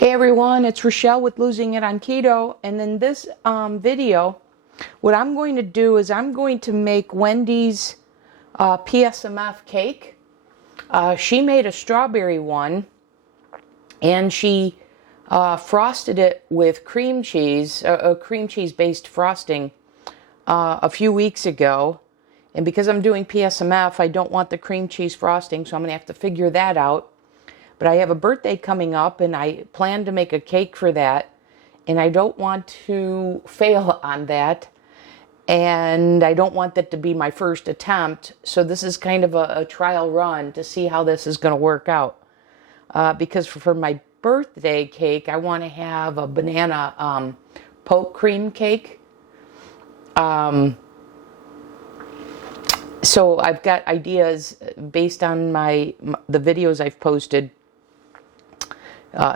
Hey everyone, it's Rochelle with Losing It on Keto, and in this video, what I'm going to do is I'm going to make Wendy's PSMF cake. She made a strawberry one, and she frosted it with cream cheese, a cream cheese based frosting a few weeks ago. And because I'm doing PSMF, I don't want the cream cheese frosting, so I'm going to have to figure that out. But I have a birthday coming up, and I plan to make a cake for that, and I don't want to fail on that, and I don't want that to be my first attempt. So this is kind of a trial run to see how this is going to work out. Because for my birthday cake, I want to have a banana poke cream cake. So I've got ideas based on the videos I've posted.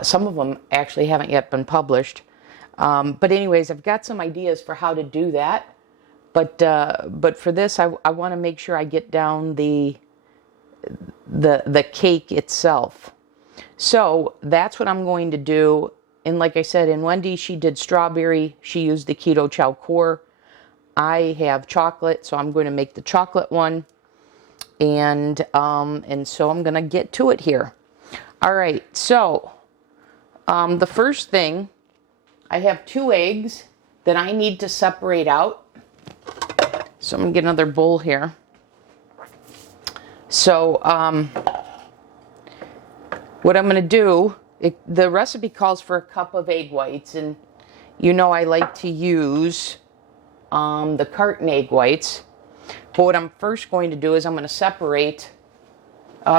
Some of them actually haven't yet been published. But anyways, I've got some ideas for how to do that. But for this, I want to make sure I get down the cake itself. So that's what I'm going to do. And like I said, in Wendy, she did strawberry. She used the Keto Chow Core. I have chocolate, so I'm going to make the chocolate one. And so I'm going to get to it here. All right, so the first thing, I have 2 eggs that I need to separate out. So I'm going to get another bowl here. So what I'm going to do, the recipe calls for a cup of egg whites, and you know I like to use the carton egg whites. But what I'm first going to do is I'm going to separate,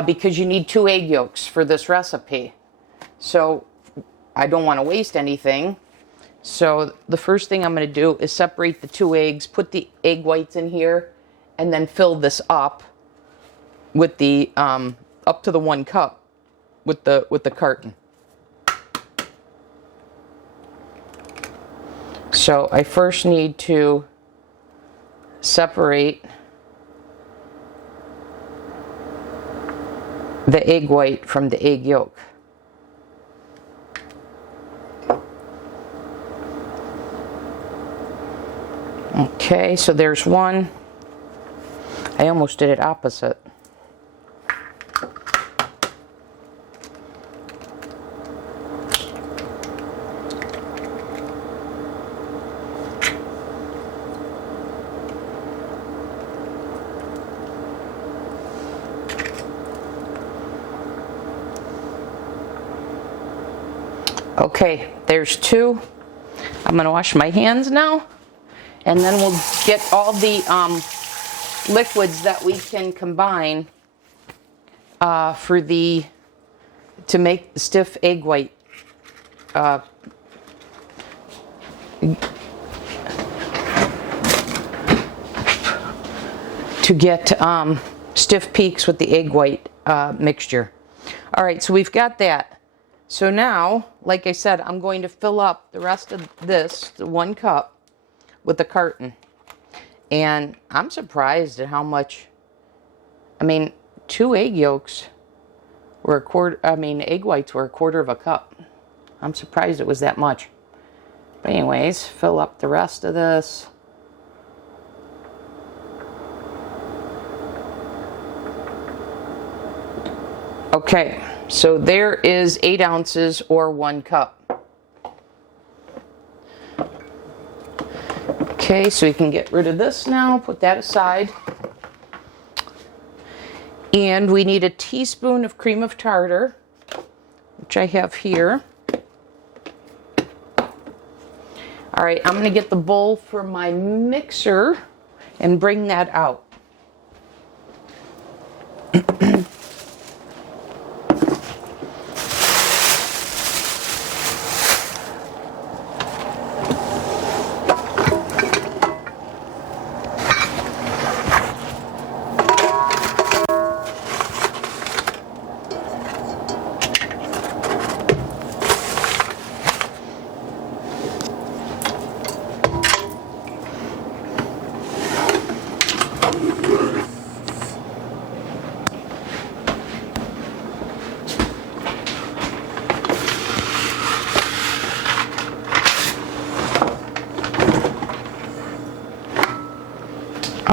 because you need 2 egg yolks for this recipe. So I don't want to waste anything. So the first thing I'm going to do is separate the 2 eggs, put the egg whites in here, and then fill this up with the up to the 1 cup with the carton. So I first need to separate the egg white from the egg yolk. Okay, so there's one. I almost did it opposite. Okay, there's 2. I'm going to wash my hands now, and then we'll get all the liquids that we can combine to make the stiff egg white. To get stiff peaks with the egg white mixture. All right, so we've got that. So now, like I said, I'm going to fill up the rest of this, the 1 cup, with the carton. And I'm surprised at how much, 2 egg yolks were egg whites were 1/4 of a cup. I'm surprised it was that much. But anyways, fill up the rest of this. Okay, so there is 8 ounces or 1 cup. Okay, so we can get rid of this now, put that aside. And we need a teaspoon of cream of tartar, which I have here. All right, I'm going to get the bowl for my mixer and bring that out.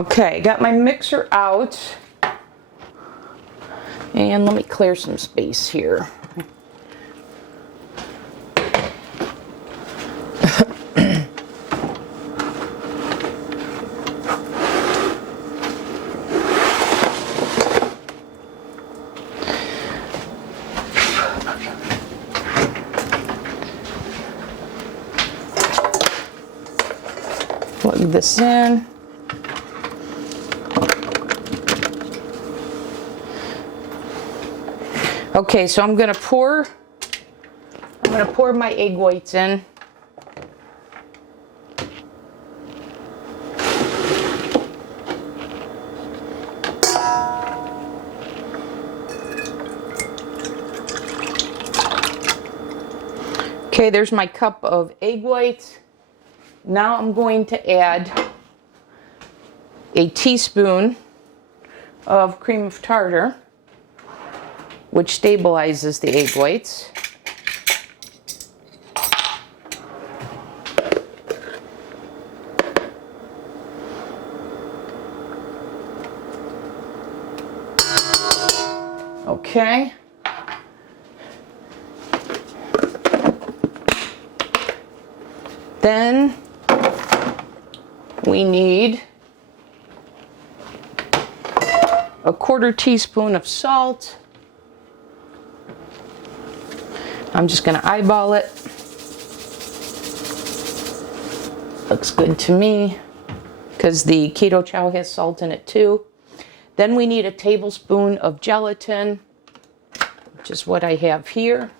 Okay, got my mixer out. And let me clear some space here. Plug this in. Okay, so I'm gonna pour my egg whites in. Okay, there's my cup of egg whites. Now I'm going to add a teaspoon of cream of tartar, which stabilizes the egg whites. Okay. Then we need a 1/4 teaspoon of salt. I'm just going to eyeball it. Looks good to me because the Keto Chow has salt in it too. Then we need a tablespoon of gelatin, which is what I have here.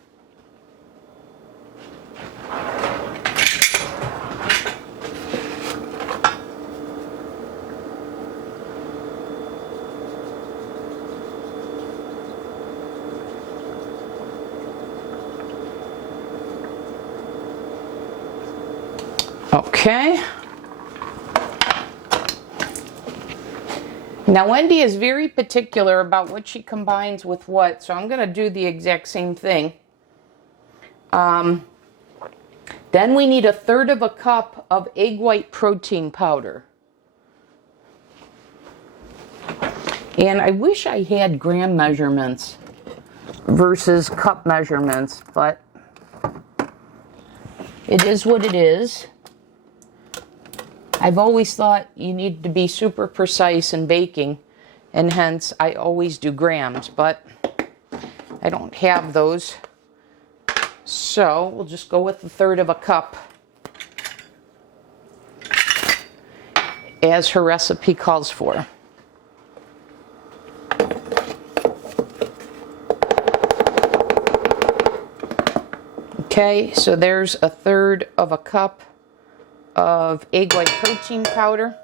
Okay. Now Wendy is very particular about what she combines with what, so I'm going to do the exact same thing. Then we need 1/3 cup of egg white protein powder. And I wish I had gram measurements versus cup measurements, but it is what it is. I've always thought you need to be super precise in baking, and hence I always do grams, but I don't have those. So we'll just go with 1/3 cup as her recipe calls for. Okay, so there's 1/3 cup of egg white protein powder.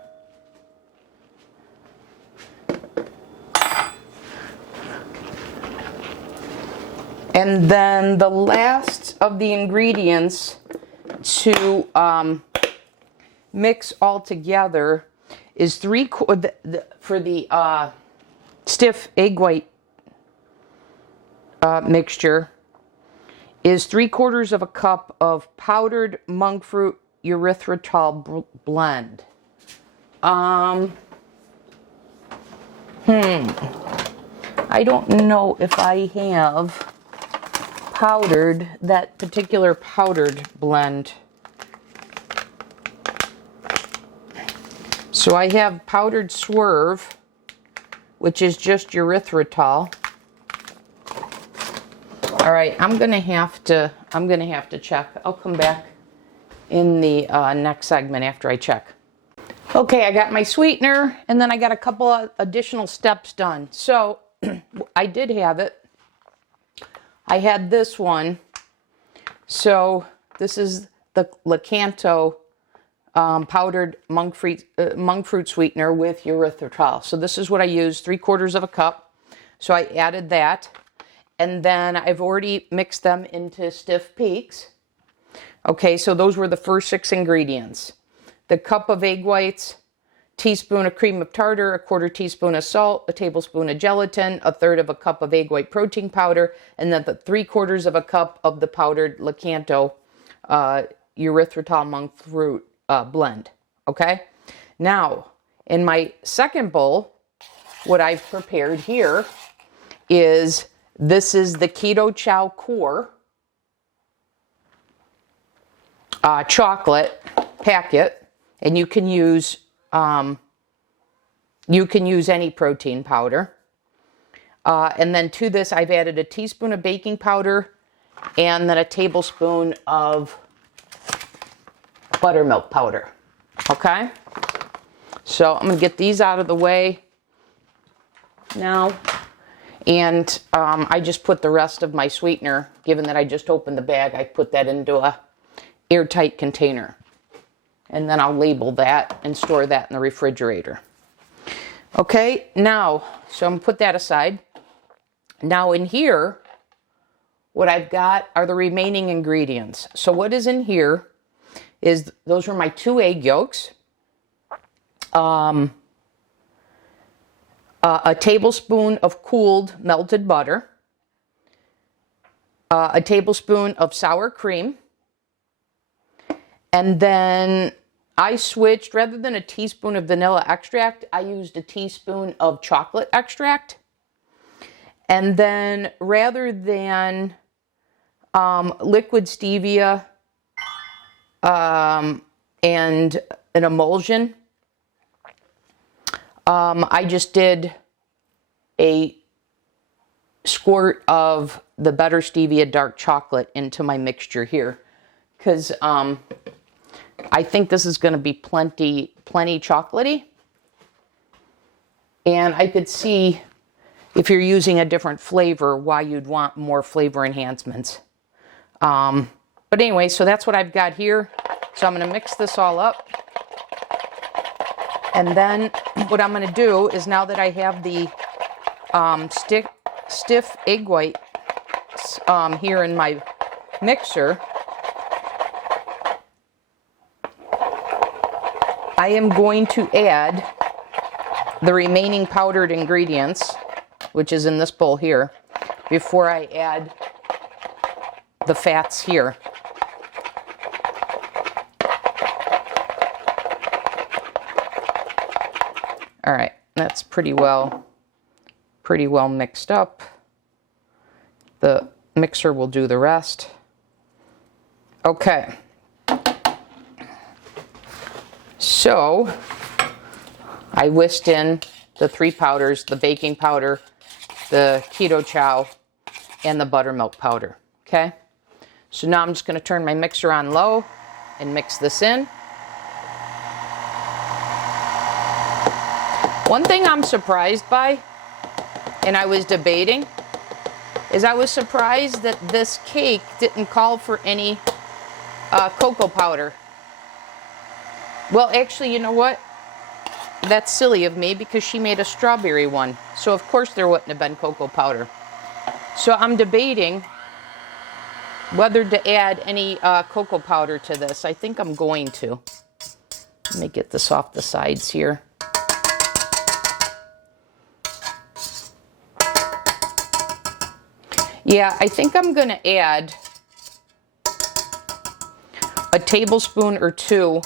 And then the last of the ingredients to mix all together is for the stiff egg white mixture is 3/4 cup of powdered monk fruit erythritol blend. I don't know if I have that particular powdered blend. So I have powdered swerve, which is just erythritol. All right, I'm gonna have to check. I'll come back in the next segment after I check. Okay, I got my sweetener, and then I got a couple of additional steps done. So I did have it. I had this one. So this is the Lakanto powdered monk fruit sweetener with erythritol. So this is what I used, 3/4 cup. So I added that, and then I've already mixed them into stiff peaks. Okay, so those were the first 6 ingredients. The cup of egg whites, teaspoon of cream of tartar, 1/4 teaspoon of salt, a tablespoon of gelatin, 1/3 cup of egg white protein powder, and then the 3/4 cup of the powdered Lakanto erythritol monk fruit blend. Okay? Now, In my second bowl, what I've prepared here is, this is the Keto Chow Core chocolate packet, and you can use any protein powder. And then to this, I've added a teaspoon of baking powder and then a tablespoon of buttermilk powder. Okay? So I'm going to get these out of the way now. And I just put the rest of my sweetener, given that I just opened the bag, I put that into a airtight container. And then I'll label that and store that in the refrigerator. Okay, now, so I'm going to put that aside. Now in here, what I've got are the remaining ingredients. So what is in here is, those are my 2 egg yolks, a tablespoon of cooled melted butter, a tablespoon of sour cream, and then I switched, rather than a teaspoon of vanilla extract, I used a teaspoon of chocolate extract. And then rather than liquid stevia and an emulsion, I just did a squirt of the Better Stevia dark chocolate into my mixture here, because I think this is going to be plenty chocolatey. And I could see, if you're using a different flavor, why you'd want more flavor enhancements. But anyway, so that's what I've got here. So I'm going to mix this all up. And then what I'm going to do is, now that I have the stiff egg white here in my mixer, I am going to add the remaining powdered ingredients, which is in this bowl here, before I add the fats here. All right, that's pretty well mixed up. The mixer will do the rest. Okay. So I whisked in the 3 powders, the baking powder, the Keto Chow, and the buttermilk powder. Okay? So now I'm just going to turn my mixer on low and mix this in. One thing I'm surprised by, and I was debating, is I was surprised that this cake didn't call for any cocoa powder. Well, actually, you know what? That's silly of me, because she made a strawberry one. So of course there wouldn't have been cocoa powder. So I'm debating whether to add any cocoa powder to this. I think I'm going to. Let me get this off the sides here. Yeah, I think I'm going to add a tablespoon or 2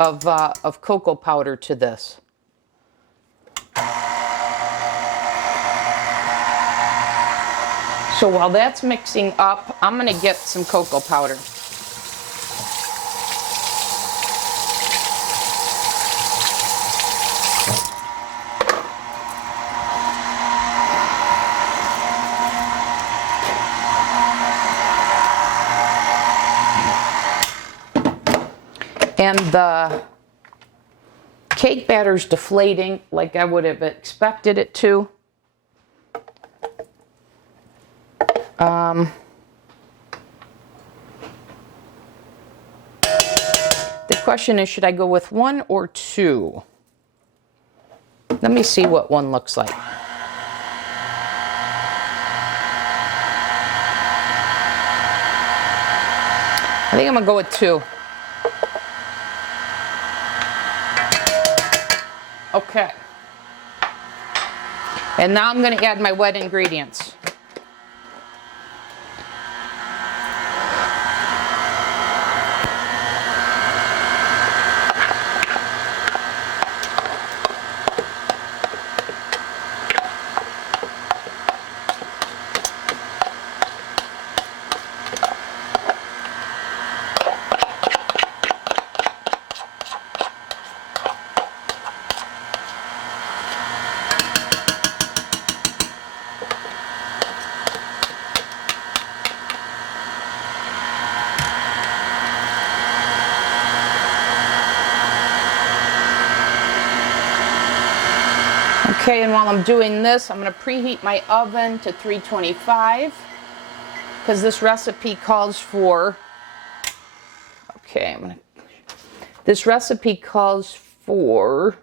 of cocoa powder to this. So while that's mixing up, I'm going to get some cocoa powder. And the cake batter's deflating like I would have expected it to. The question is, should I go with 1 or 2? Let me see what 1 looks like. I think I'm going to go with 2. Okay. And now I'm going to add my wet ingredients. Okay, and while I'm doing this, I'm going to preheat my oven to 325 because this recipe calls for, this recipe calls for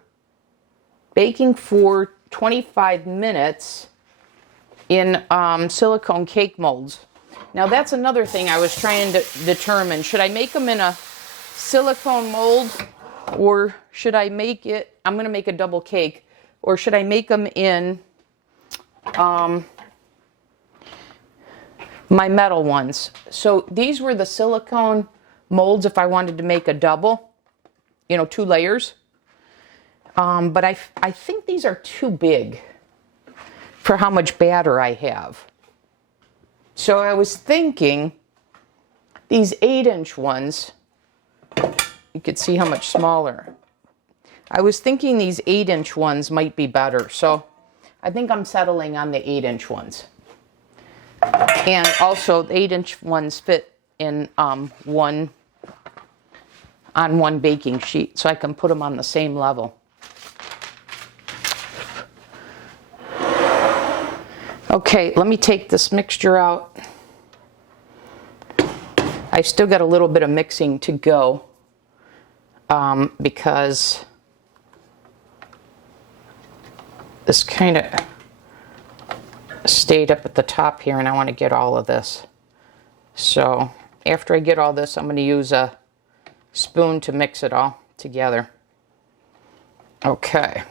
baking for 25 minutes in silicone cake molds. Now that's another thing I was trying to determine. Should I make them in a silicone mold, or should I make it, I'm going to make a double cake, or should I make them in my metal ones? So these were the silicone molds if I wanted to make a double, 2 layers. But I think these are too big for how much batter I have. So I was thinking these 8-inch ones, you could see how much smaller. I was thinking these 8-inch ones might be better. So I think I'm settling on the 8-inch ones. And also the 8-inch ones fit in one baking sheet, so I can put them on the same level. Okay, let me take this mixture out. I still got a little bit of mixing to go because this kind of stayed up at the top here and I want to get all of this. So after I get all this, I'm going to use a spoon to mix it all together. Okay.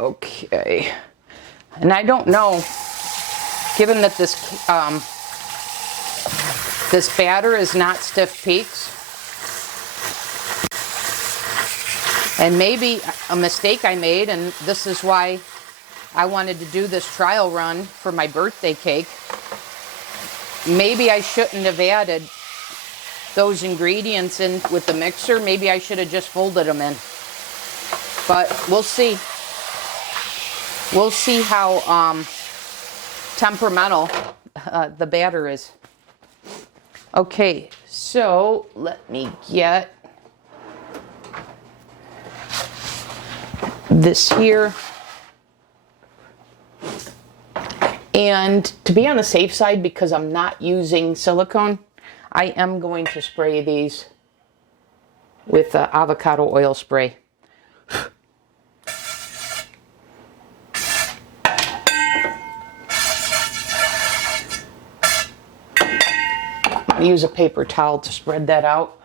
Okay, and I don't know, given that this this batter is not stiff peaks, and maybe a mistake I made, and this is why I wanted to do this trial run for my birthday cake. Maybe I shouldn't have added those ingredients in with the mixer. Maybe I should have just folded them in, but we'll see. We'll see how temperamental the batter is. Okay, so let me get this here. And to be on the safe side, because I'm not using silicone, I am going to spray these with avocado oil spray. Use a paper towel to spread that out.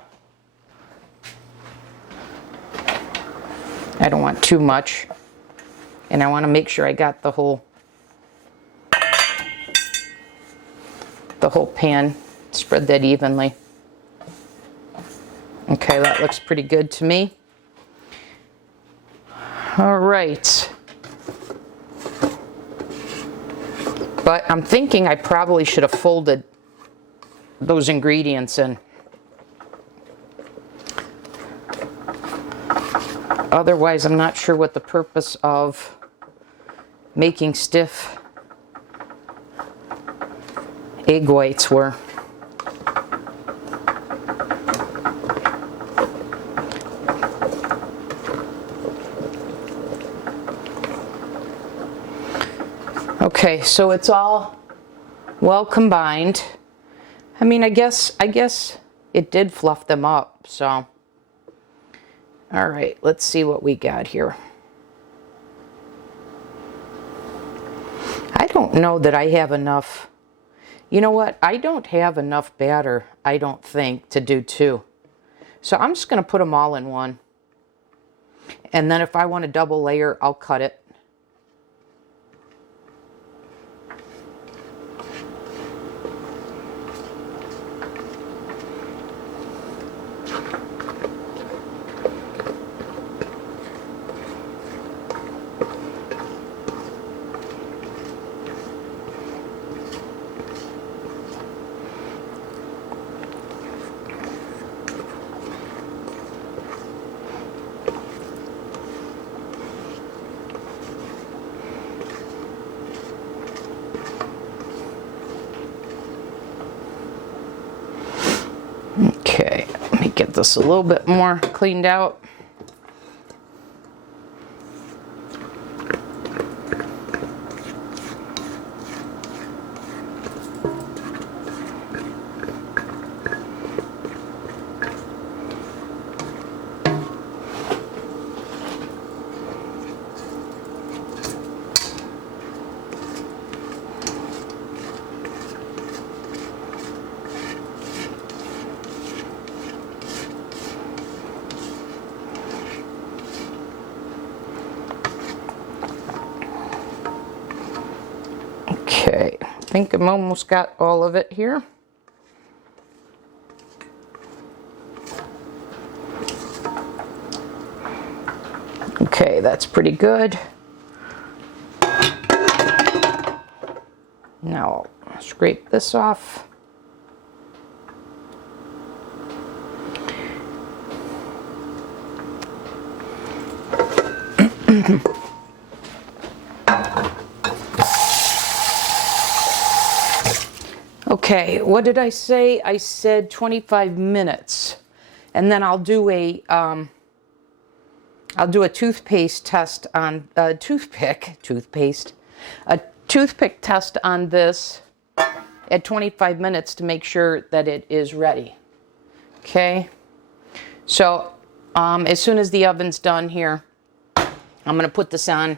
I don't want too much, and I want to make sure I got the whole pan. Spread that evenly. Okay, that looks pretty good to me. All right. But I'm thinking I probably should have folded those ingredients in. Otherwise, I'm not sure what the purpose of making stiff egg whites were. Okay, so it's all well combined. I mean, I guess it did fluff them up, so. All right, let's see what we got here. I don't know that I have enough. You know what? I don't have enough batter, I don't think, to do 2. So I'm just going to put them all in one. And then if I want a double layer, I'll cut it. get this a little bit more cleaned out. Okay, I think I'm almost got all of it here. Okay, that's pretty good. Now I'll scrape this off. Okay, what did I say? I said 25 minutes, and then I'll do a toothpaste test on a toothpick test on this at 25 minutes to make sure that it is ready. Okay, so as soon as the oven's done here, I'm gonna put this on,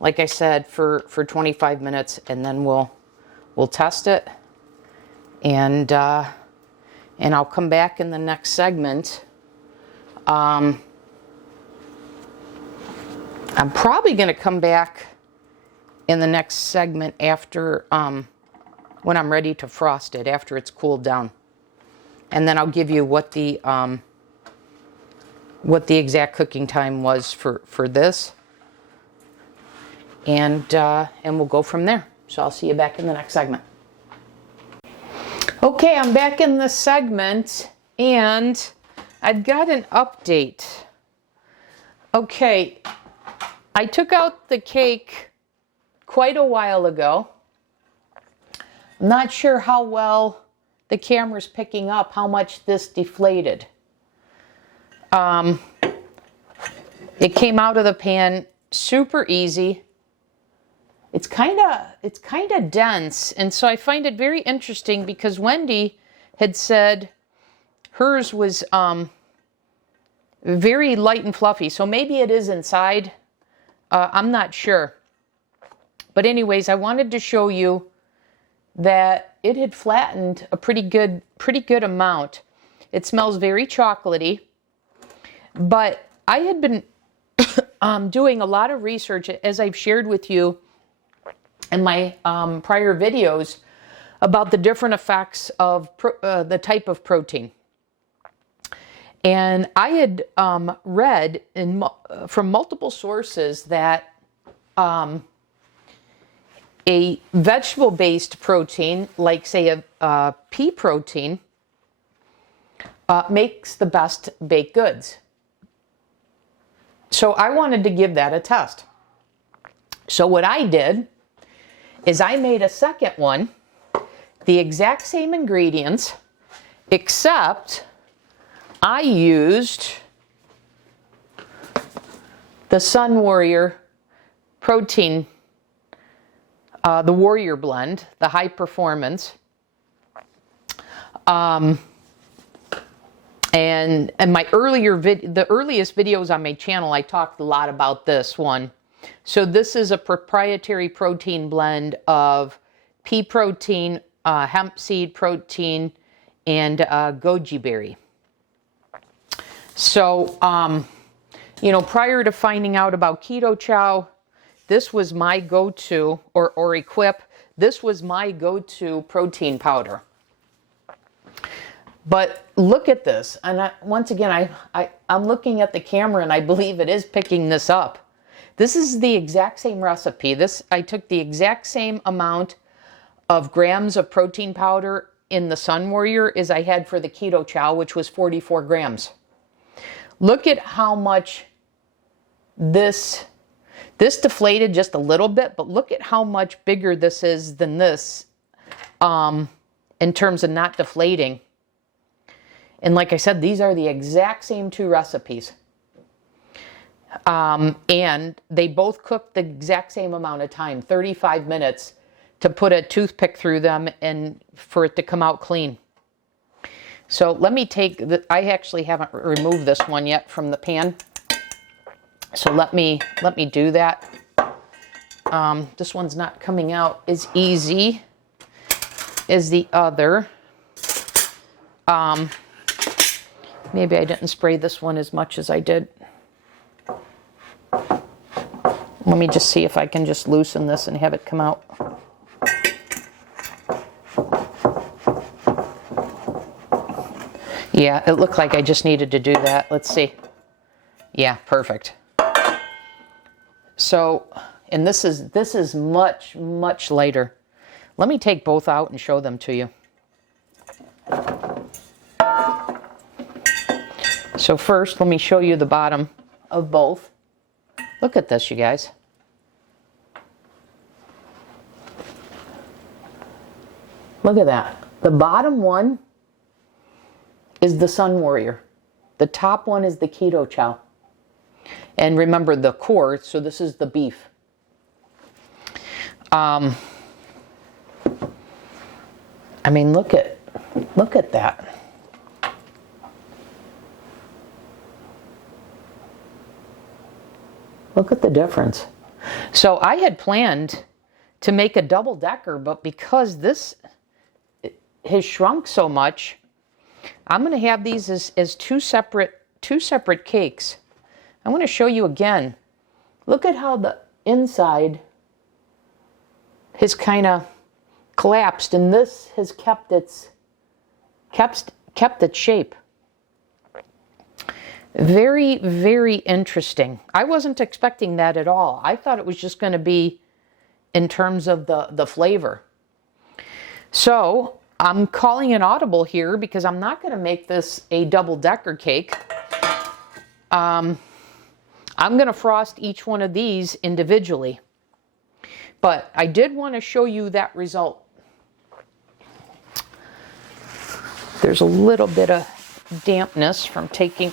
like I said, for 25 minutes, and then we'll test it. And I'll come back in the next segment. I'm probably going to come back in the next segment after when I'm ready to frost it, after it's cooled down, and then I'll give you what the exact cooking time was for this, and we'll go from there. So I'll see you back in the next segment. Okay, I'm back in this segment, and I've got an update. Okay, I took out the cake quite a while ago. I'm not sure how well the camera's picking up how much this deflated. It came out of the pan super easy. It's kind of dense, and so I find it very interesting because Wendy had said hers was very light and fluffy, so maybe it is inside. I'm not sure. But anyways, I wanted to show you that it had flattened a pretty good amount. It smells very chocolatey, but I had been doing a lot of research, as I've shared with you in my prior videos, about the different effects of the type of protein. And I had read from multiple sources that a vegetable-based protein, like say a pea protein, makes the best baked goods. So I wanted to give that a test. So what I did is I made a second one, the exact same ingredients, except I used the Sunwarrior protein, the Warrior blend, the High Performance. And my the earliest videos on my channel, I talked a lot about this one. So this is a proprietary protein blend of pea protein, hemp seed protein, and goji berry. So, you know, prior to finding out about Keto Chow, this was my go-to, or Equip, this was my go-to protein powder. But look at this, and once again, I'm looking at the camera, and I believe it is picking this up. This is the exact same recipe. I took the exact same amount of grams of protein powder in the Sunwarrior as I had for the Keto Chow, which was 44 grams. Look at how much this deflated just a little bit, but look at how much bigger this is than this in terms of not deflating. And like I said, these are the exact same 2 recipes. And they both cook the exact same amount of time, 35 minutes, to put a toothpick through them and for it to come out clean. So let me take I actually haven't removed this one yet from the pan. So let me do that. This one's not coming out as easy as the other. Maybe I didn't spray this one as much as I did. Let me just see if I can just loosen this and have it come out. Yeah, it looked like I just needed to do that. Let's see. Yeah, perfect. So, and this is much, much lighter. Let me take both out and show them to you. So first, let me show you the bottom of both. Look at this, you guys. Look at that. The bottom one is the Sunwarrior. The top one is the Keto Chow. And remember the core, so this is the beef. I mean, look at that. Look at the difference. So I had planned to make a double-decker, but because this has shrunk so much, I'm going to have these as two separate cakes. I want to show you again. Look at how the inside has kind of collapsed, and this has kept its shape. Very, very interesting. I wasn't expecting that at all. I thought it was just going to be in terms of the flavor. So I'm calling an audible here because I'm not going to make this a double-decker cake. I'm going to frost each one of these individually. But I did want to show you that result. There's a little bit of dampness from taking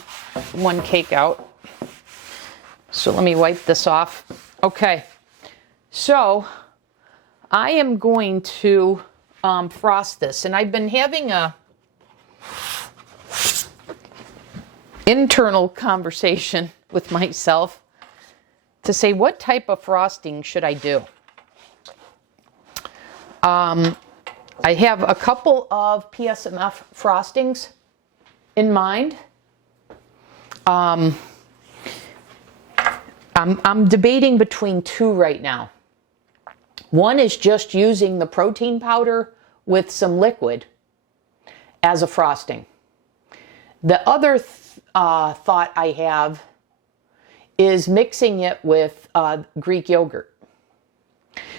one cake out. So let me wipe this off. Okay, so I am going to frost this, and I've been having a internal conversation with myself to say, what type of frosting should I do? I have a couple of PSMF frostings in mind. I'm debating between 2 right now. One is just using the protein powder with some liquid as a frosting. The other thought I have is mixing it with Greek yogurt.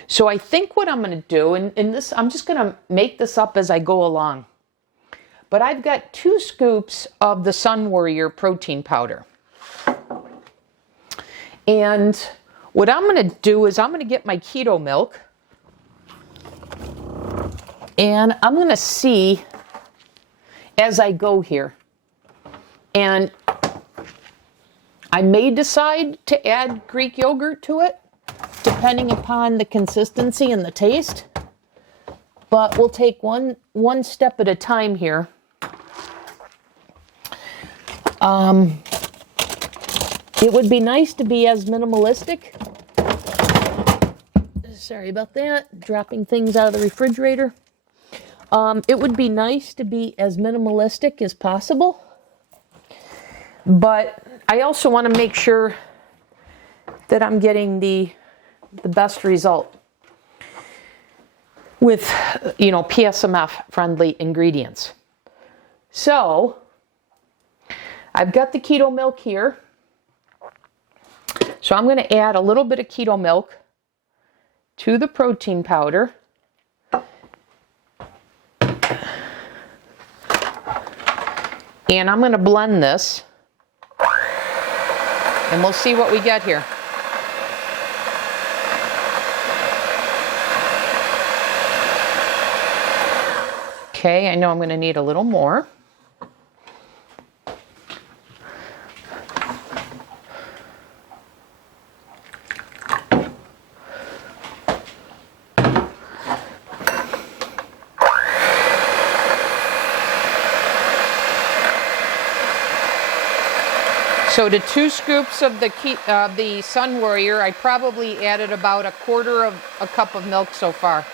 So I think what I'm going to do, and this, I'm just going to make this up as I go along. But I've got 2 scoops of the Sunwarrior protein powder. And what I'm going to do is I'm going to get my keto milk. And I'm going to see as I go here. And I may decide to add Greek yogurt to it, depending upon the consistency and the taste. But we'll take one step at a time here. It would be nice to be as minimalistic. Sorry about that, dropping things out of the refrigerator. It would be nice to be as minimalistic as possible. But I also want to make sure that I'm getting the best result with, PSMF friendly ingredients. So I've got the keto milk here. So I'm going to add a little bit of keto milk to the protein powder. And I'm going to blend this. And we'll see what we get here. Okay, I know I'm going to need a little more. So to 2 scoops of the Sunwarrior, I probably added about 1/4 of a cup of milk so far.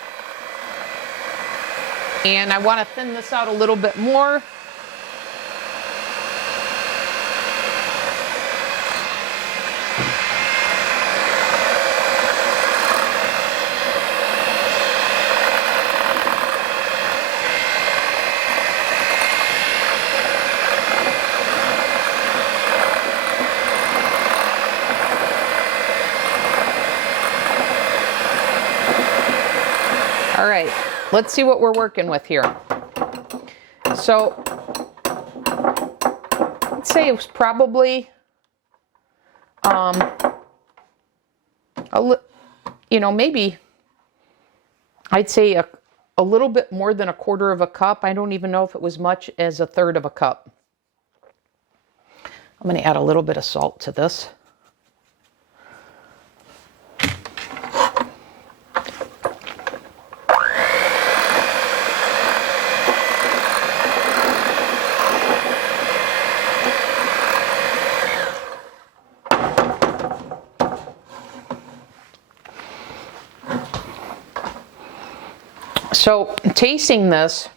And I want to thin this out a little bit more. All right, let's see what we're working with here. So, I'd say it was probably, maybe, I'd say a little bit more than 1/4 of a cup. I don't even know if it was much as 1/3 of a cup. I'm going to add a little bit of salt to this. So, tasting this,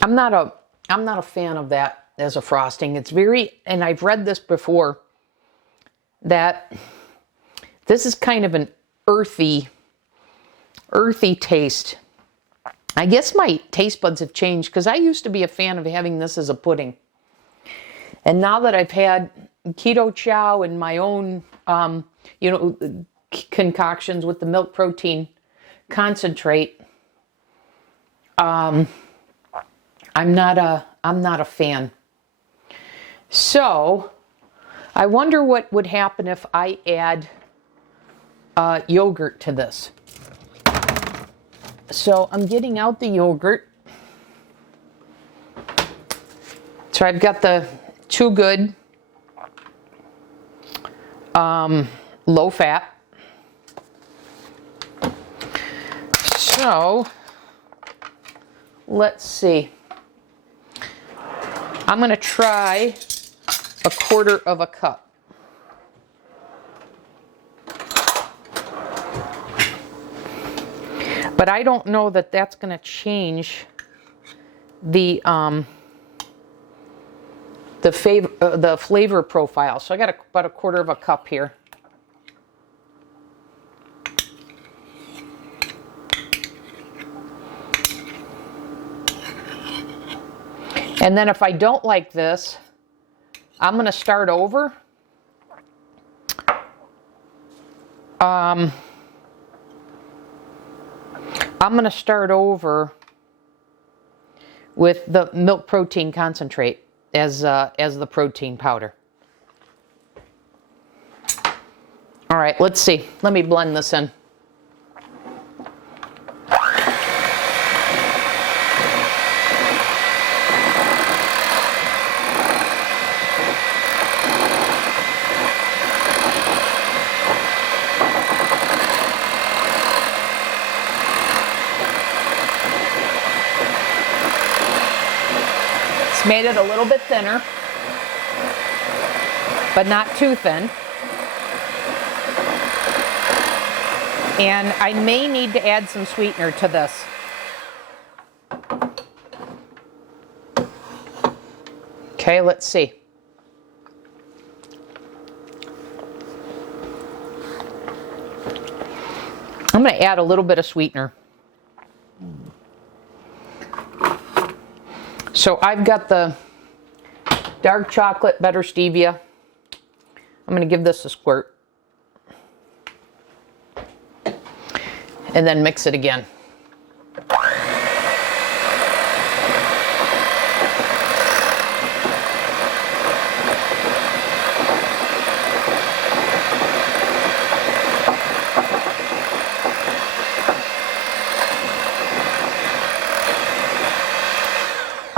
I'm not a fan of that as a frosting. It's very, and I've read this before, that this is kind of an earthy taste. I guess my taste buds have changed because I used to be a fan of having this as a pudding. And now that I've had Keto Chow and my own, concoctions with the milk protein concentrate, I'm not a fan. So I wonder what would happen if I add yogurt to this. So I'm getting out the yogurt. So I've got the Too Good low fat. So let's see. I'm going to try 1/4 of a cup. But I don't know that that's going to change the flavor profile. So I got about 1/4 of a cup here. And then if I don't like this, I'm going to start over. I'm going to start over with the milk protein concentrate as the protein powder. All right, let's see. Let me blend this in. Made it a little bit thinner, but not too thin. And I may need to add some sweetener to this. Okay, let's see. I'm going to add a little bit of sweetener. So I've got the dark chocolate better stevia. I'm going to give this a squirt. And then mix it again.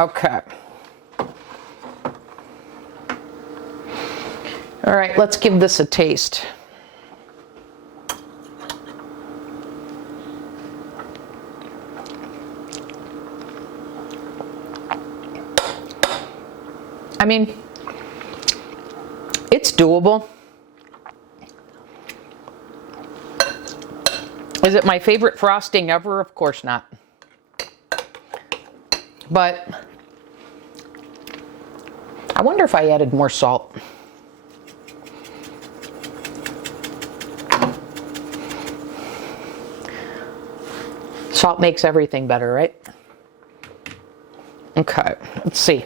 Okay. All right, let's give this a taste. mean, it's doable. Is it my favorite frosting ever? Of course not. But I wonder if I added more salt. Salt makes everything better, right? Okay, let's see.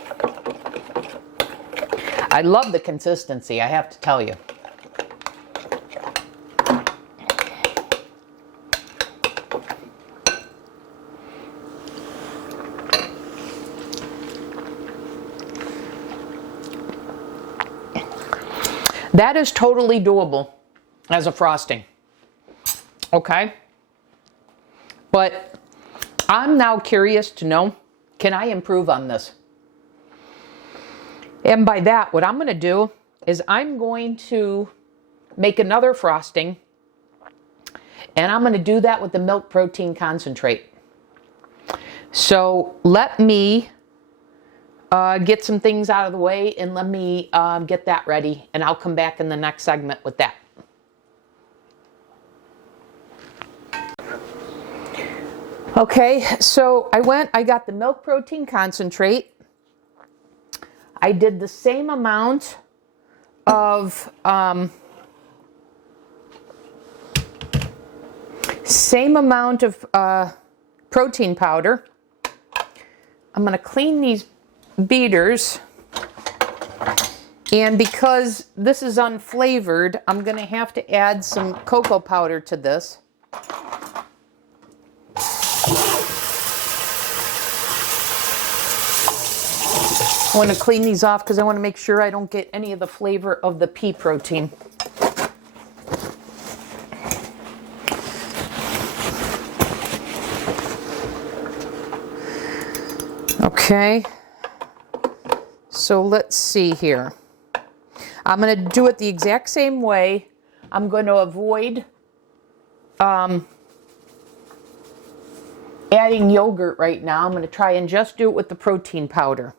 I love the consistency, I have to tell you. That is totally doable as a frosting. Okay? But I'm now curious to know, can I improve on this? And by that, what I'm going to do is I'm going to make another frosting, and I'm going to do that with the milk protein concentrate. So let me get some things out of the way, and let me get that ready, and I'll come back in the next segment with that. Okay, so I got the milk protein concentrate. I did the same amount of protein powder. I'm going to clean these beaters, and because this is unflavored, I'm going to have to add some cocoa powder to this. I want to clean these off because I want to make sure I don't get any of the flavor of the pea protein. Okay, so let's see here. I'm going to do it the exact same way. I'm going to avoid adding yogurt right now. I'm going to try and just do it with the protein powder.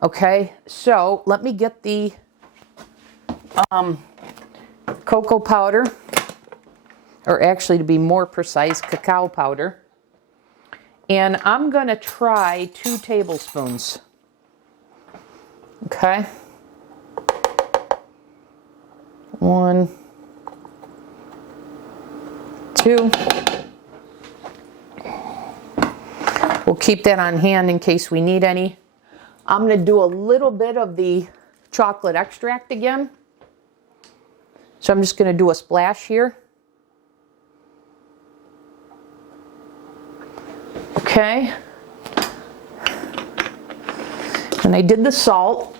Okay, so let me get the cocoa powder, or actually to be more precise, cacao powder. And I'm going to try 2 tablespoons. Okay. 1, 2. We'll keep that on hand in case we need any. I'm going to do a little bit of the chocolate extract again. So I'm just going to do a splash here. Okay. And I did the salt.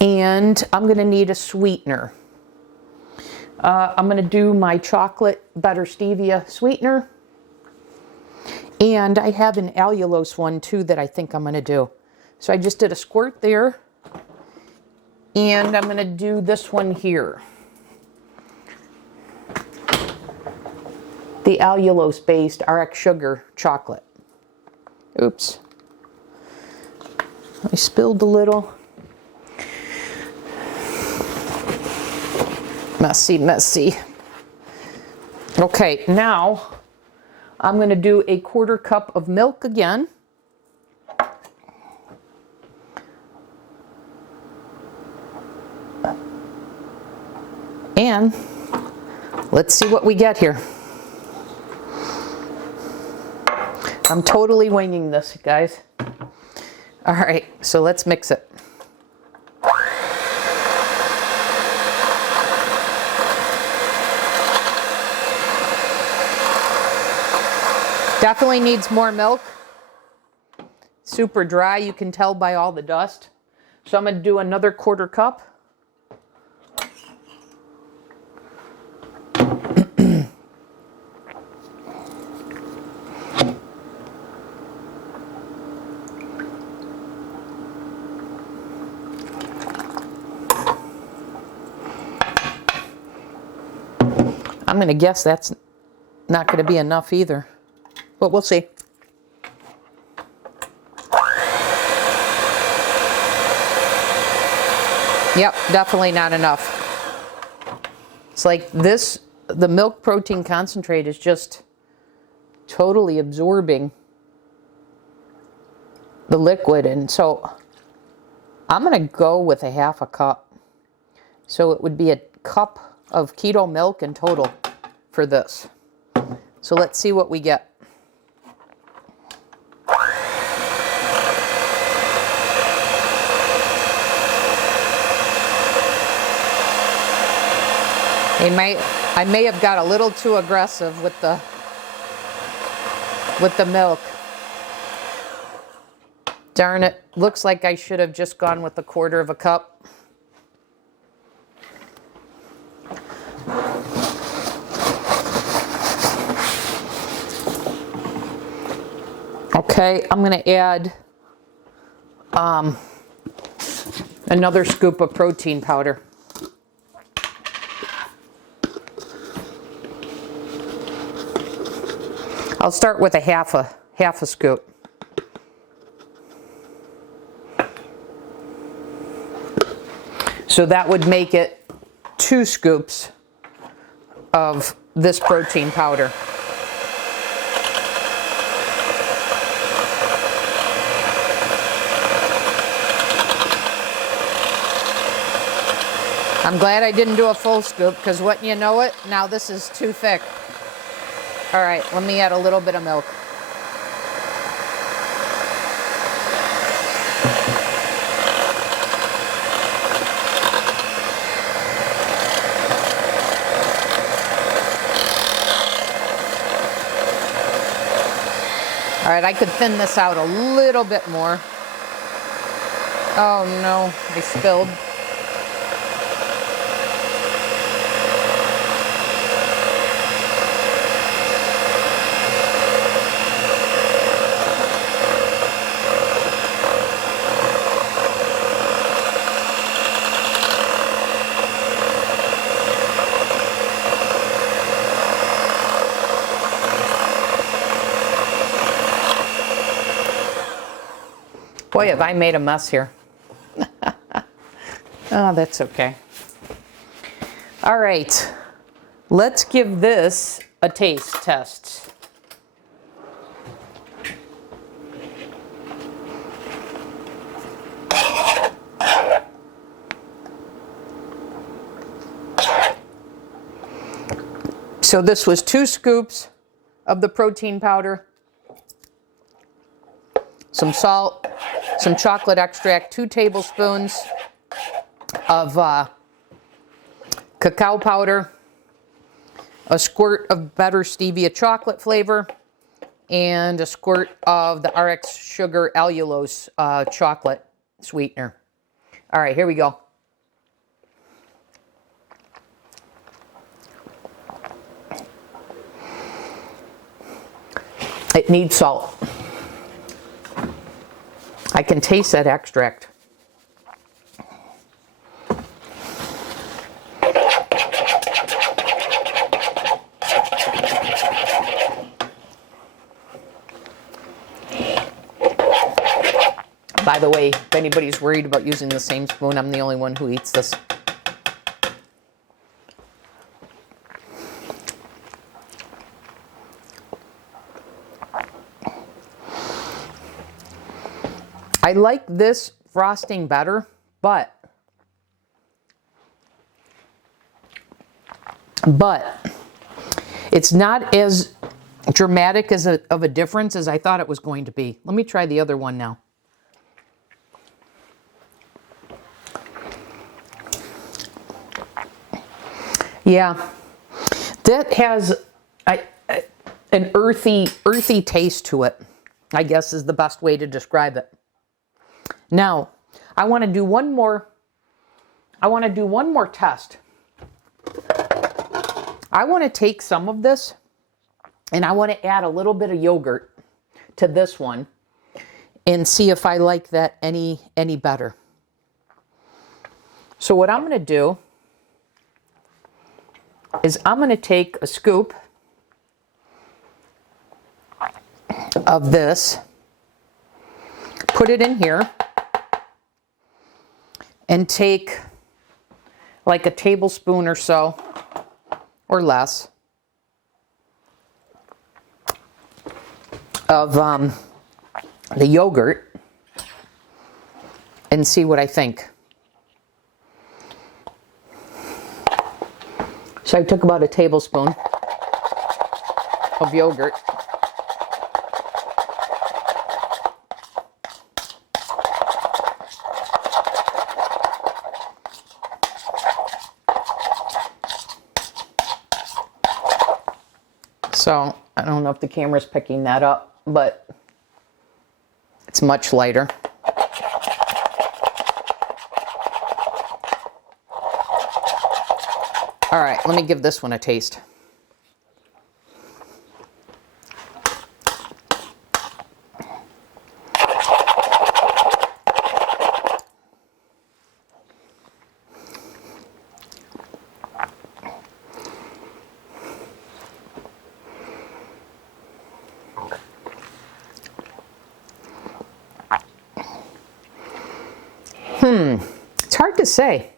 And I'm going to need a sweetener. I'm going to do my chocolate butter stevia sweetener. And I have an allulose one too that I think I'm going to do. So I just did a squirt there. And I'm going to do this one here. The allulose based RX sugar chocolate. Oops. I spilled a little. Messy, messy. Okay, now I'm going to do a 1/4 cup of milk again. And let's see what we get here. I'm totally winging this, guys. All right, so let's mix it. Definitely needs more milk. Super dry, you can tell by all the dust. So I'm going to do another 1/4 cup. I'm going to guess that's not going to be enough either. But we'll see. Yep, definitely not enough. It's like this, the milk protein concentrate is just totally absorbing the liquid. And so I'm going to go with a half a cup. So it would be a cup of keto milk in total for this. So let's see what we get. I may have got a little too aggressive with the milk. Darn it, looks like I should have just gone with a quarter of a cup. Okay, I'm going to add another scoop of protein powder. I'll start with a half a scoop. So that would make it 2 scoops of this protein powder. I'm glad I didn't do a full scoop, because wouldn't you know it, now this is too thick. All right, let me add a little bit of milk. All right, I could thin this out a little bit more. Oh no, I spilled. Boy, have I made a mess here. Oh, that's okay. All right, let's give this a taste test. So this was 2 scoops of the protein powder, some salt, some chocolate extract, 2 tablespoons of cacao powder, a squirt of better stevia chocolate flavor, and a squirt of the RX Sugar allulose chocolate sweetener. All right, here we go. It needs salt. I can taste that extract. By the way, if anybody's worried about using the same spoon, I'm the only one who eats this. I like this frosting better, but it's not as dramatic of a difference as I thought it was going to be. Let me try the other one now. Yeah, that has an earthy taste to it, I guess is the best way to describe it. Now, I want to do one more test. I want to take some of this and I want to add a little bit of yogurt to this one and see if I like that any better. So what I'm going to do is I'm going to take a scoop of this, put it in here, and take like a tablespoon or so, or less, of the yogurt and see what I think. So I took about a tablespoon of yogurt. So I don't know if the camera's picking that up, but it's much lighter. All right, let me give this one a taste. It's hard to say.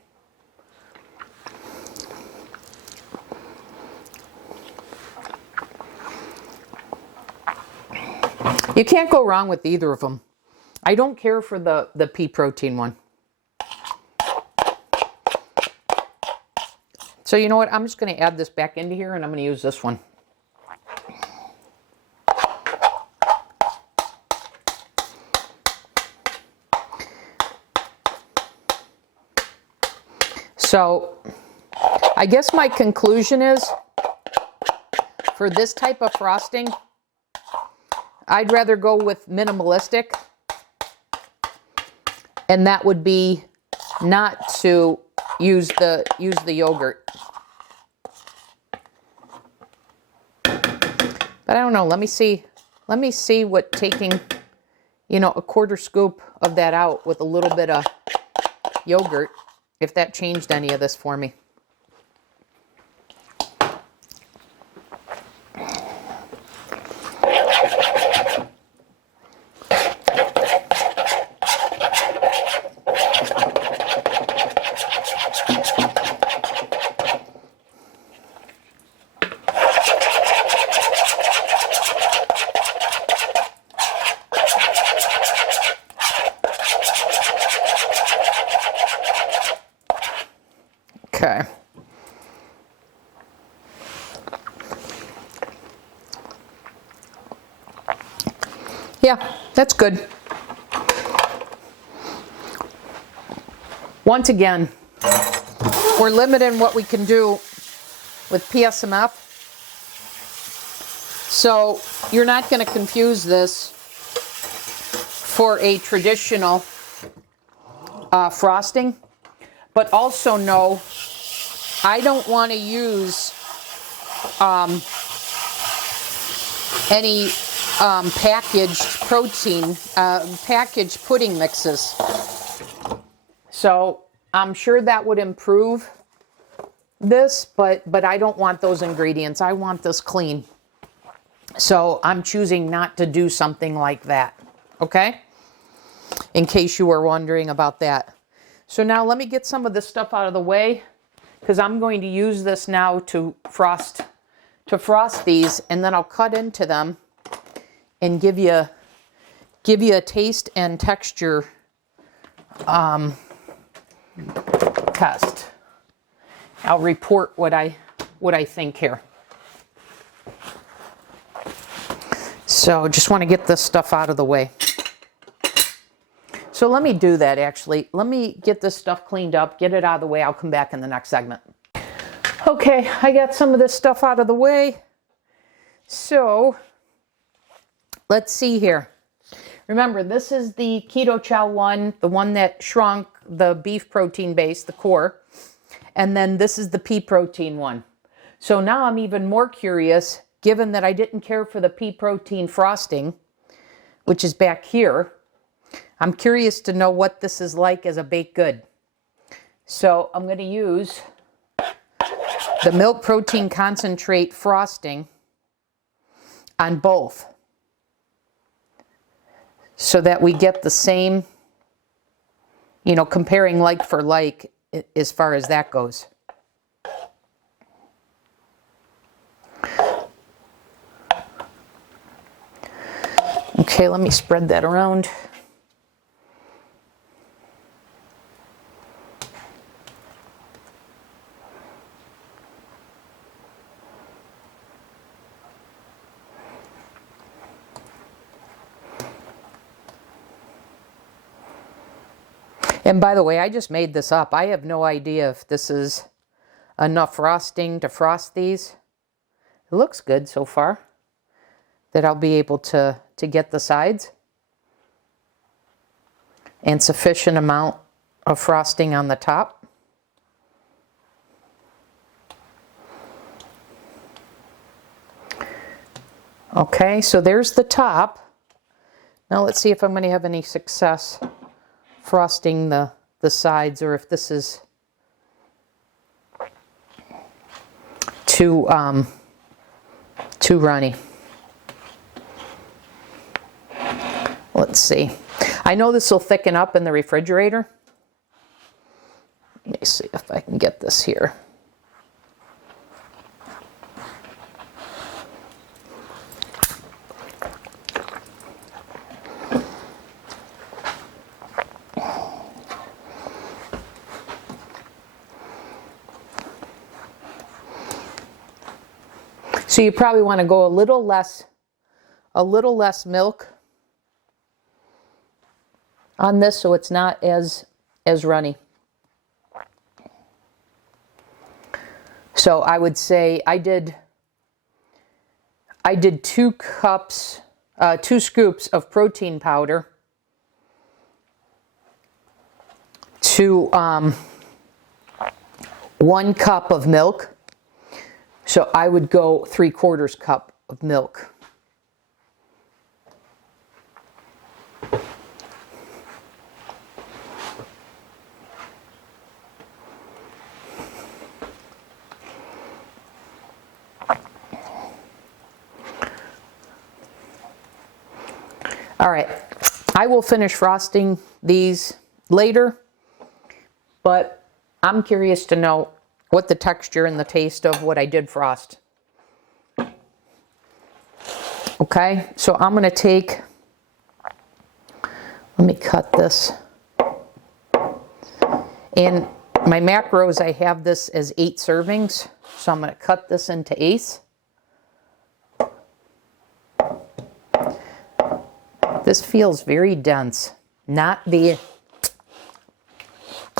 You can't go wrong with either of them. I don't care for the pea protein one. So you know what? I'm just going to add this back into here and I'm going to use this one. So I guess my conclusion is, for this type of frosting, I'd rather go with minimalistic, and that would be not to use the yogurt. But I don't know, let me see what taking, you know, a quarter scoop of that out with a little bit of yogurt, if that changed any of this for me. Okay. Yeah, that's good. Once again, we're limited in what we can do with PSMF. So you're not going to confuse this for a traditional frosting. But also know, I don't want to use any packaged protein, packaged pudding mixes. So I'm sure that would improve this, but I don't want those ingredients. I want this clean. So I'm choosing not to do something like that, okay? In case you were wondering about that. So now let me get some of this stuff out of the way, because I'm going to use this now to frost these, and then I'll cut into them and give you a taste and texture test. I'll report what I think here. So just want to get this stuff out of the way. So let me do that, actually. Let me get this stuff cleaned up, get it out of the way. I'll come back in the next segment. Okay, I got some of this stuff out of the way. So let's see here. Remember, this is the Keto Chow one, the one that shrunk, the beef protein base, the core. And then this is the pea protein one. So now I'm even more curious, given that I didn't care for the pea protein frosting, which is back here. I'm curious to know what this is like as a baked good. So I'm going to use the milk protein concentrate frosting on both, so that we get the same, you know, comparing like for like, as far as that goes. Okay, let me spread that around. And by the way, I just made this up. I have no idea if this is enough frosting to frost these. It looks good so far, that I'll be able to get the sides. And sufficient amount of frosting on the top. Okay, so there's the top. Now let's see if I'm going to have any success frosting the sides, or if this is too runny. Let's see. I know this will thicken up in the refrigerator. Let me see if I can get this here. So you probably want to go a little less milk on this, so it's not as runny. So I would say I did 2 cups, 2 scoops of protein powder to 1 cup of milk. So I would go 3/4 cup of milk. All right, I will finish frosting these later, but I'm curious to know what the texture and the taste of what I did frost. Okay, so I'm going to take, let me cut this. In my macros, I have this as 8 servings, so I'm going to cut this into 8. This feels very dense, not the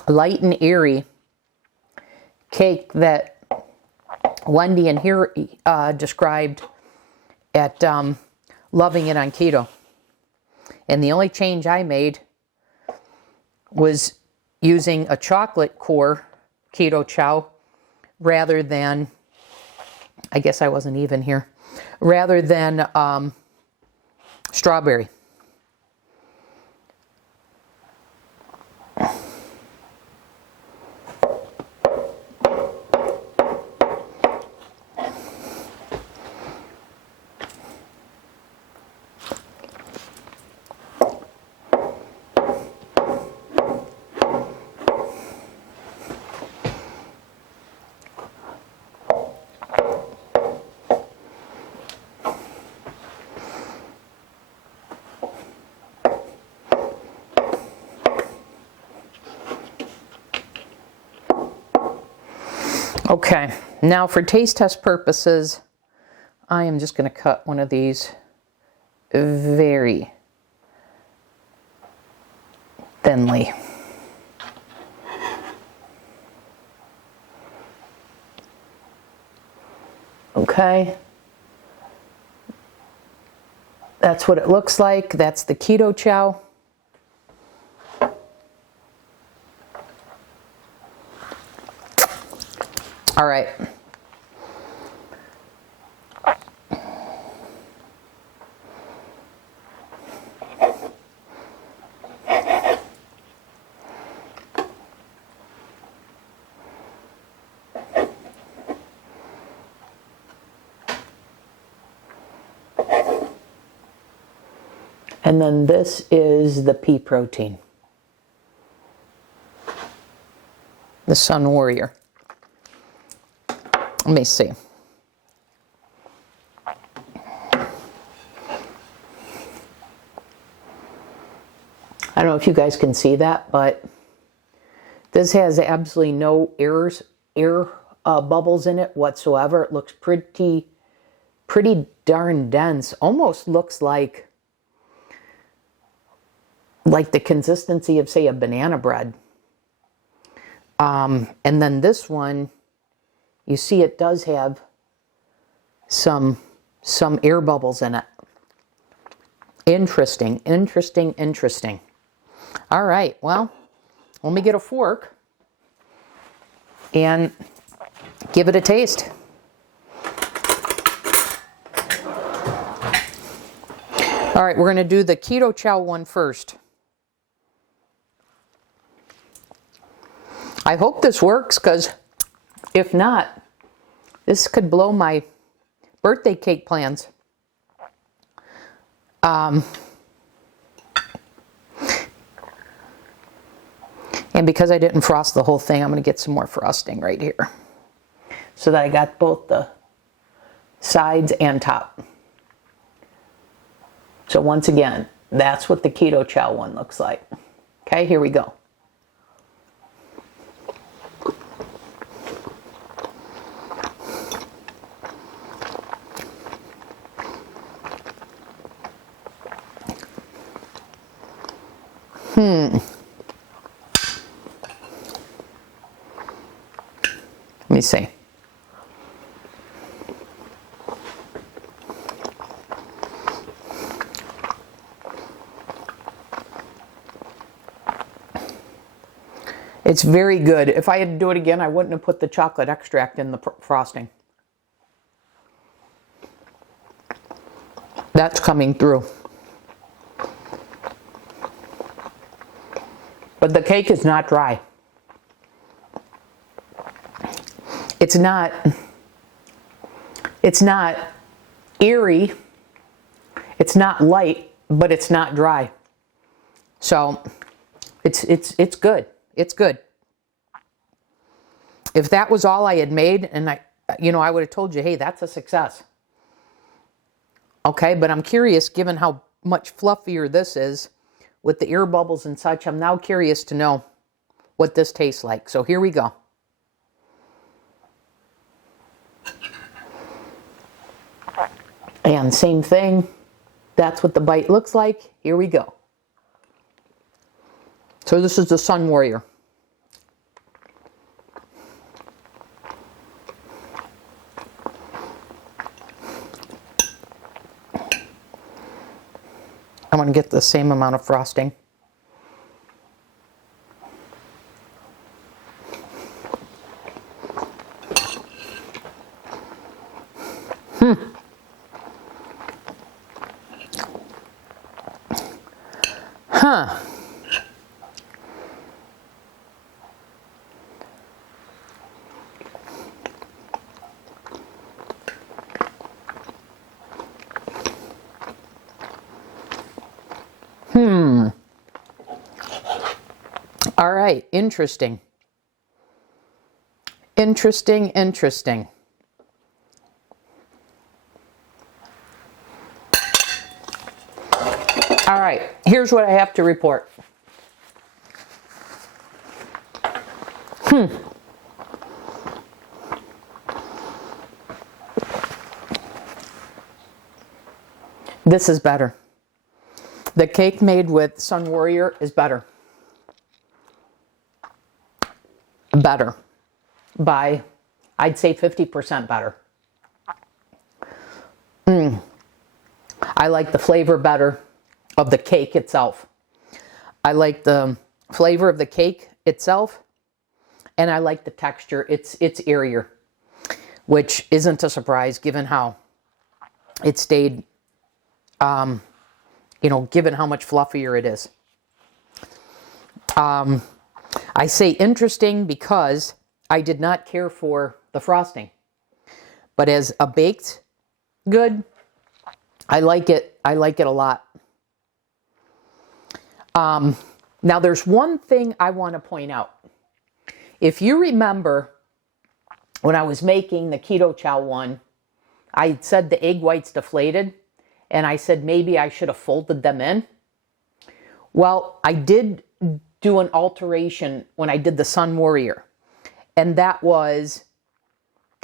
light and airy cake that Wendy and here described at Loving It on Keto. And the only change I made was using a chocolate core Keto Chow rather than, I guess I wasn't even here, rather than strawberry. Okay, now for taste test purposes, I am just going to cut one of these very thinly. Okay, that's what it looks like. That's the Keto Chow. All right. And then this is the pea protein. the Sunwarrior. Let me see. I don't know if you guys can see that, but this has absolutely no air bubbles in it whatsoever. It looks pretty darn dense. Almost looks like the consistency of, say, a banana bread. And then this one, you see it does have some air bubbles in it. Interesting, interesting, interesting. All right, well, let me get a fork and give it a taste. All right, we're going to do the Keto Chow one first. I hope this works, because if not, this could blow my birthday cake plans. And because I didn't frost the whole thing, I'm going to get some more frosting right here, so that I got both the sides and top. So once again, that's what the Keto Chow one looks like. Okay, here we go. Let me see. It's very good. If I had to do it again, I wouldn't have put the chocolate extract in the frosting. That's coming through. But the cake is not dry. It's not airy. It's not light, but it's not dry. So it's good. It's good. If that was all I had made, and I would have told you, hey, that's a success. Okay, but I'm curious, given how much fluffier this is with the air bubbles and such, I'm now curious to know what this tastes like. So here we go. And same thing. That's what the bite looks like. Here we go. So this is the Sunwarrior. I want to get the same amount of frosting. Huh. All right, interesting. Interesting, interesting. All right, here's what I have to report. This is better. The cake made with Sunwarrior is better. Better. By, I'd say 50% better. I like the flavor better of the cake itself. I like the flavor of the cake itself, and I like the texture. It's airier, which isn't a surprise given how it stayed, given how much fluffier it is. I say interesting because I did not care for the frosting. But as a baked good, I like it. I like it a lot. Now there's one thing I want to point out. If you remember, when I was making the Keto Chow one, I said the egg whites deflated, and I said maybe I should have folded them in. Well, I did do an alteration when I did the Sunwarrior, and that was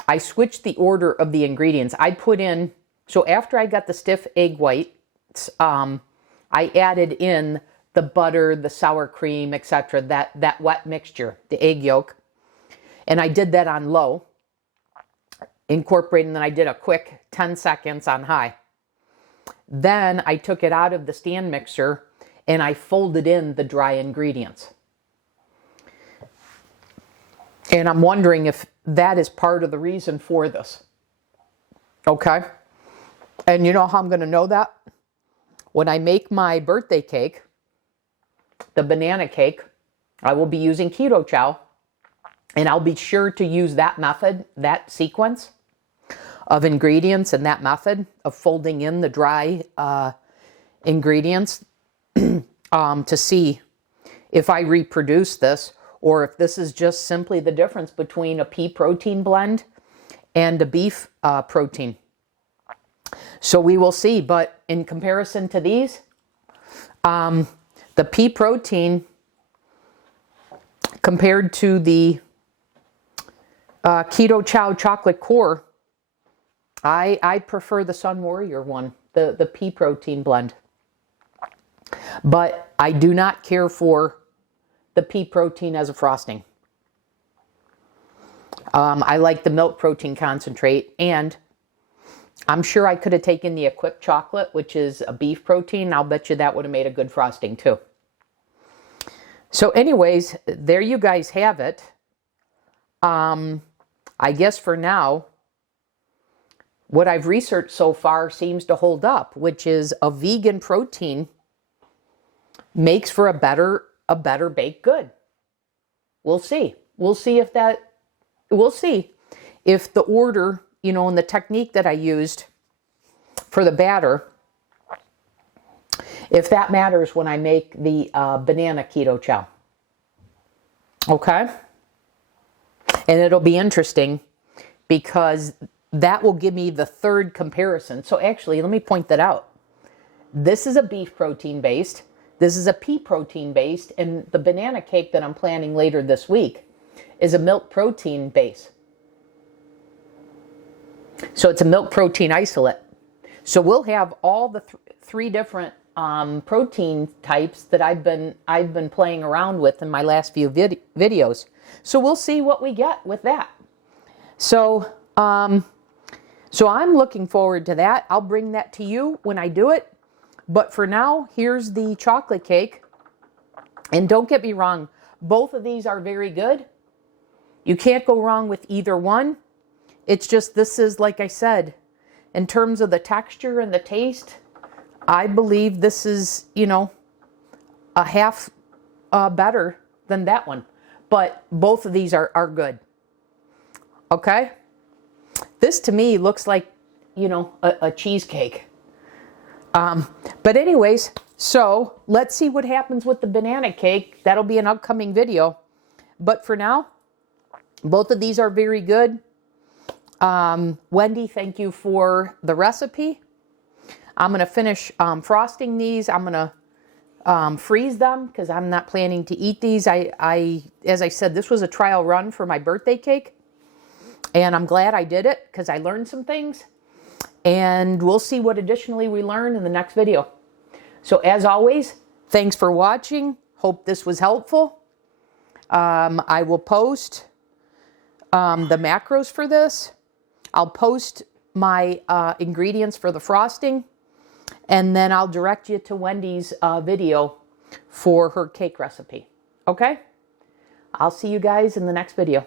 I switched the order of the ingredients. I put in, so after I got the stiff egg whites, I added in the butter, the sour cream, etc., that wet mixture, the egg yolk, and I did that on low, incorporating, then I did a quick 10 seconds on high. Then I took it out of the stand mixer and I folded in the dry ingredients. And I'm wondering if that is part of the reason for this. Okay? And you know how I'm going to know that? When I make my birthday cake, the banana cake, I will be using Keto Chow, and I'll be sure to use that method, that sequence of ingredients and that method of folding in the dry ingredients to see if I reproduce this or if this is just simply the difference between a pea protein blend and a beef protein. So we will see, but in comparison to these, the pea protein compared to the Keto Chow Chocolate Core, I prefer the Sunwarrior one, the pea protein blend. But I do not care for the pea protein as a frosting. I like the milk protein concentrate, and I'm sure I could have taken the Equip chocolate, which is a beef protein. I'll bet you that would have made a good frosting too. So anyways, there you guys have it. I guess for now, what I've researched so far seems to hold up, which is a vegan protein makes for a better baked good. We'll see. We'll see if the order, you know, and the technique that I used for the batter, if that matters when I make the banana Keto Chow. Okay? And it'll be interesting because that will give me the third comparison. So actually, let me point that out. This is a beef protein based. This is a pea protein based. And the banana cake that I'm planning later this week is a milk protein base. So it's a milk protein isolate. So we'll have all the three different protein types that I've been playing around with in my last few videos. So we'll see what we get with that. So I'm looking forward to that. I'll bring that to you when I do it. But for now, here's the chocolate cake. And don't get me wrong, both of these are very good. You can't go wrong with either one. It's just, this is, like I said, in terms of the texture and the taste, I believe this is, you know, a half better than that one. But both of these are good. Okay? This to me looks like, you know, a cheesecake. But anyways, so let's see what happens with the banana cake. That'll be an upcoming video. But for now, both of these are very good. Wendy, thank you for the recipe. I'm going to finish frosting these. I'm going to freeze them because I'm not planning to eat these. As I said, this was a trial run for my birthday cake. And I'm glad I did it because I learned some things. And we'll see what additionally we learn in the next video. So as always, thanks for watching. Hope this was helpful. I will post the macros for this. I'll post my ingredients for the frosting. And then I'll direct you to Wendy's video for her cake recipe. Okay? I'll see you guys in the next video.